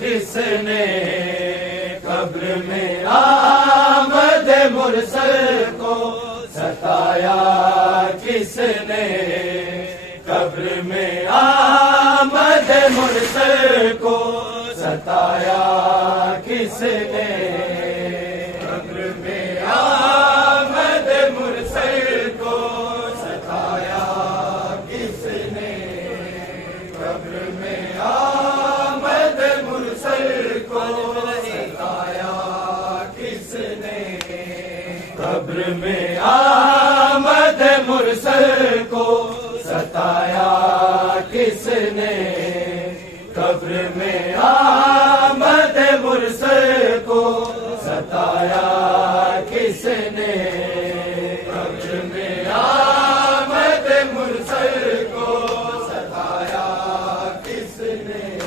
کس نے قبر میں آمد مرسل کو ستایا؟ کس نے قبر میں آمد مرسل کو ستایا؟ کس نے قبر میں آمد مرسل کو ستایا؟ کس نے قبر میں آمد مرسل کو ستایا؟ کس نے قبر میں آمد مرسل کو ستایا؟ کس نے قبر میں آمد مرسل کو ستایا؟ کس نے قبر میں آمد مرسل کو ستایا؟ کس نے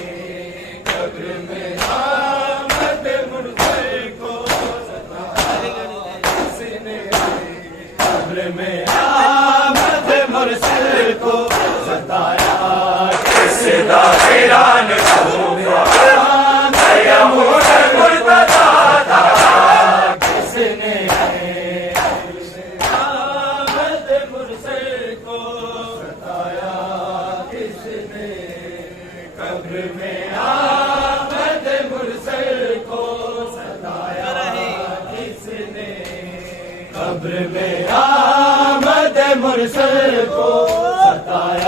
قبر میں آمد مرسل کو ستایا؟ کس نے قبر میں آمد مرسل کو ستایا؟ کس داخران کو کس نے آمد مرسل کو ستایا؟ کس نے قبر میں آمد مرسل کو ستایا؟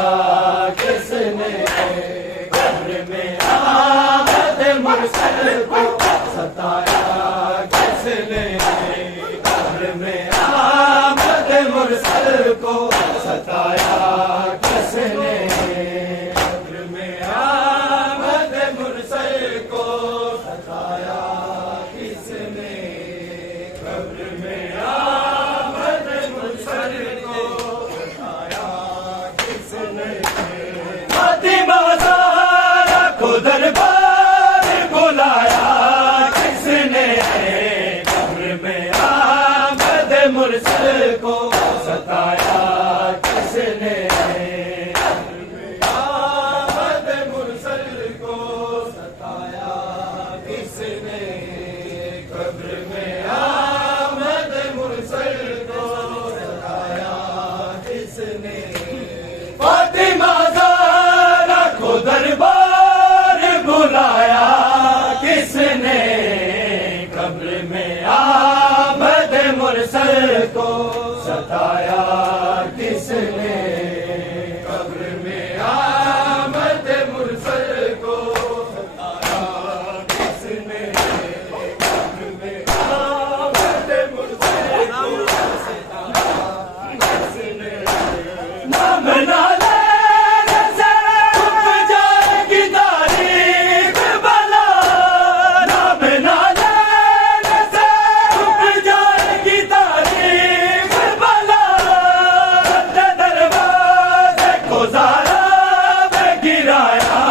کس نے قبر میں آمد مرسل کو ستایا؟ کس نے قبر میں آمد مرسل کو ستایا؟ کس نے قبر میں آمد مرسل کو ستایا؟ کس نے قبر میں آمد مرسل کو ستایا؟ کس نے قبر میں آمد مرسل کو ستایا؟ کس نے فاطمہ زہرا کو دربار بلایا؟ کس نے قبر میں آمد مرسل کو ستایا؟ کس نے قبر میں آمد مرسل کو ستایا؟ کس نے قبر میں آمد مرسل کو ستایا؟ کس نے فاطمہ زہرا کو دربار بلایا؟ کس نے قبر میں آمد مرسل کو ستایا؟ کس نے قبر میں آمد مرسل کو ستایا؟ کس نے قبر میں آمد مرسل کو ستایا؟ کس نے نام نہ لینے سے چھپ جائے گی تاریخ بلا، نام نہ لینے سے چھپ جائے گی تاریخ بلا، دروازے کو زہرا میں گرایا؟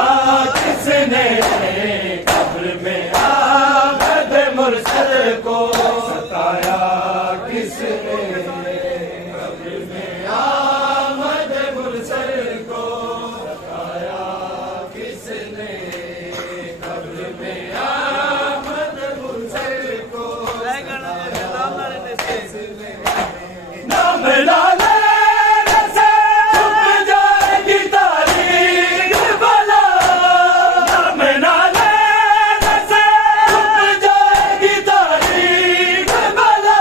کس نے قبر میں آمد مرسل کو ستایا؟ کس نے قبر میں آمد مرسل کو ستایا؟ کس نے قبر میں آمد مرسل کو ستایا؟ کس نے نام نہ لینے سے چھپ جائے گی تاریخ بلا، نام نہ لینے سے چھپ جائے گی تاریخ بلا،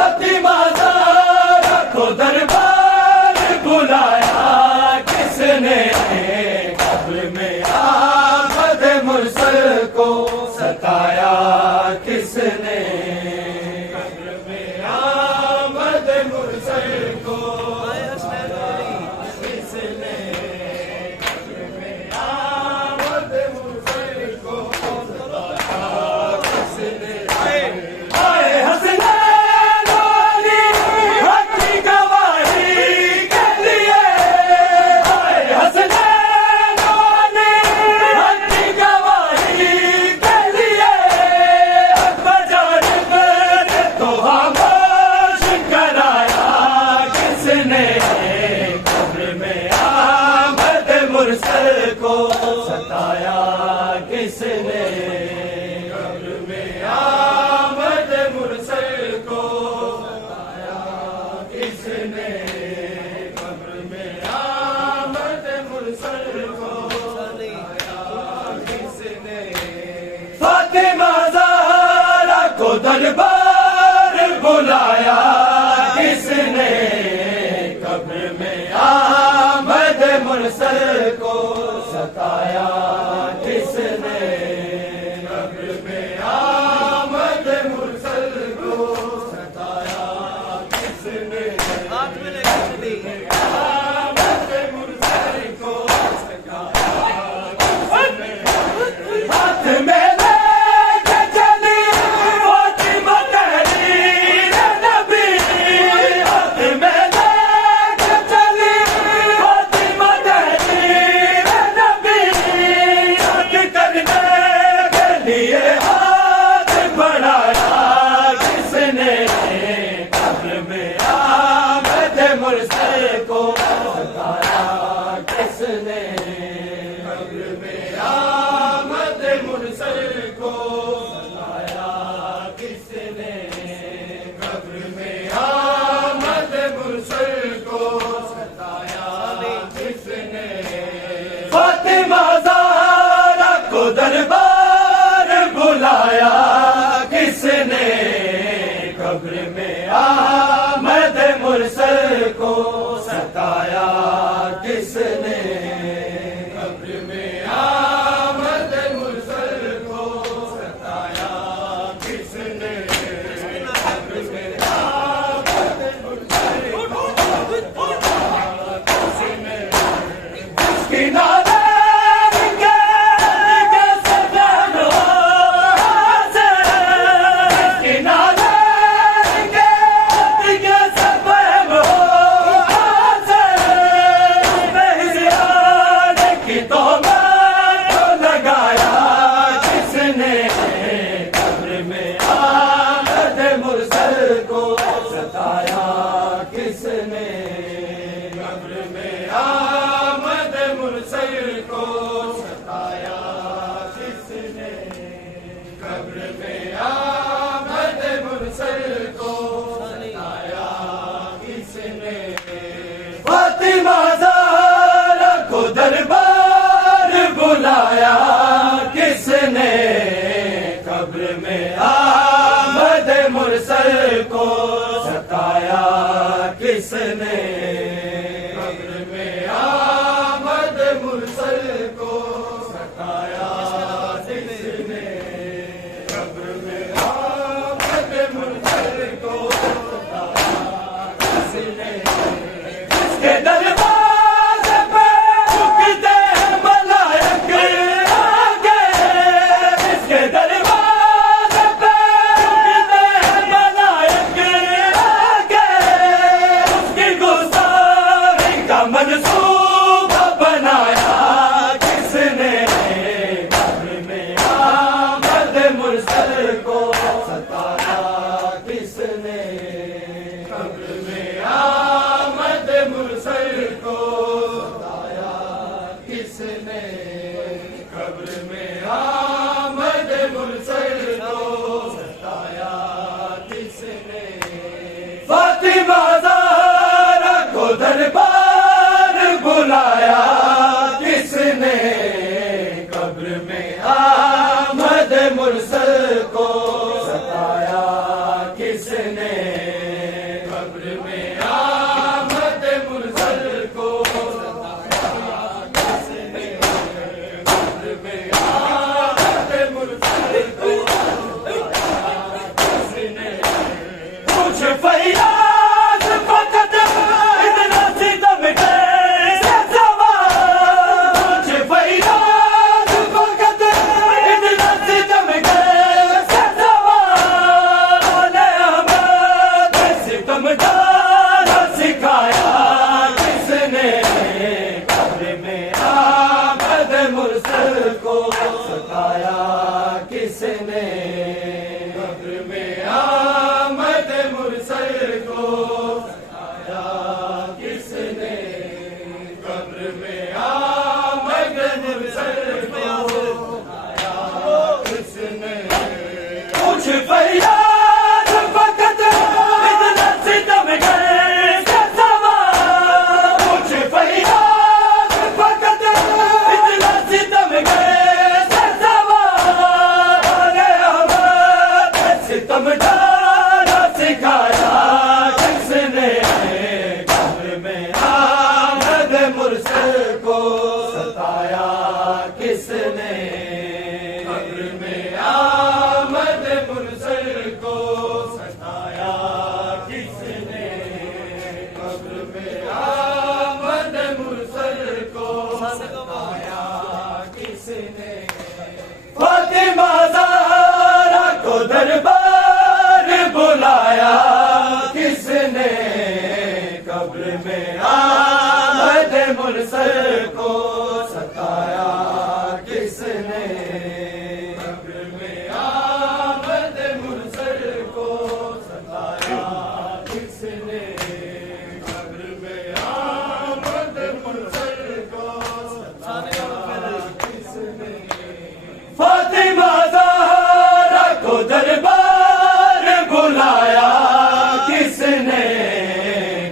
فاطمہ زہرا کو دربار بلایا کس نے قبر میں آمد مرسل کو ستایا کس نے قبر میں آمد مرسل کو ستایا کس نے قبر میں آمد مرسل کو ستایا کس نے آئے حسنین والی حق کی گواہی کے لیے آئے حسنین والی حق کی گواہی کے لیے حق بجانب نے تو خاموش کرایا کس نے قبر میں آمد مرسل کو ستایا کس نے قبر میں آمد مرسل کو ستایا کس نے قبر میں آمد مرسل کو ستایا کس نے فاطمہ زہرا کو دربار بلایا کس نے قبر میں آمد مرسل کو ستایا کس نے قبر میں آمد مرسل کو ستایا کس نے آمد مرسل کو ستایا کس نے ہاتھ میں لے کے چلی فاطمہ تحریر نبی ہاتھ میں لے کے چلی فاطمہ تحریر نبی یاد کرنے کے لیے ہاتھ بڑھایا کس نے قبر میں آمد مرسل کو ستایا کس نے قبر میں آمد مرسل کو ستایا کس نے قبر میں آمد مرسل کو ستایا کس نے فاطمہ زہرا کو دربار بلایا کس نے قبر میں آمد مرسل کو ستایا کس نے قبر میں آمد مرسل کو ستایا کس نے قبر میں آمد مرسل کو ستایا کس نے اس کی نادر کے سبب ہو حاضر اس کی نادر کے سبب ہو حاضر بہزیان کی تہمت کو لگایا کس نے قبر میں آمد مرسل کو ستایا کس نے قبر میں آمد مرسل کو ستایا کس نے قبر میں آمد مرسل کو ستایا کس نے فاطمہ زہرا کو دربار بلایا کس نے قبر میں آمد مرسل کو ستایا کس نے قبر میں آمد مرسل کو ستایا کس نے قبر میں آمد مرسل کو ستایا کس نے اس کے دروازے پہ جھکتے ہیں ملائک آگے اس کے دروازے پہ جھکتے ہیں ملائک آگے اس کی گزاری کا منصوبہ بنایا کس نے قبر میں آمد مرسل کو ستایا کس نے قبر میں آمد مرسل کو ستایا کس نے قبر میں آمد مرسل کو ستایا کس نے فاطمہ زہرا کو دربار بلایا کس نے قبر میں آمد مرسل کو ستایا کس نے مرسل کو ستایا کس نے قبر میں آمد مرسل کو ستایا کس نے کچھ فریاد فقط اتنا ستم گر کا سوال کچھ فریاد فقط اتنا ستم گر کا سوال ستم ڈالا سکھایا کس نے قبر میں آمد مرسل کو ستایا کس نے قبر میں آمد مرسل کو ستایا کس نے قبر میں آمد مرسل کو ستایا کس نے فاطمہ زہرا کو دربار بلایا کس نے قبر میں آمد مرسل کو ستایا کس نے قبر میں آمد مرسل کو ستایا کس نے قبر میں آمد مرسل کو ستایا کس نے فاطمہ زہرا کو دربار بلایا کس نے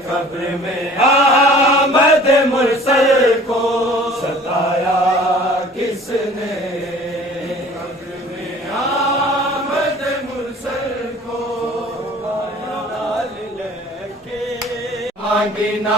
قبر میں آمد مرسل کو ستایا کس نے قبر میں آمد مرسل کو ستایا لے کے مانگی نہ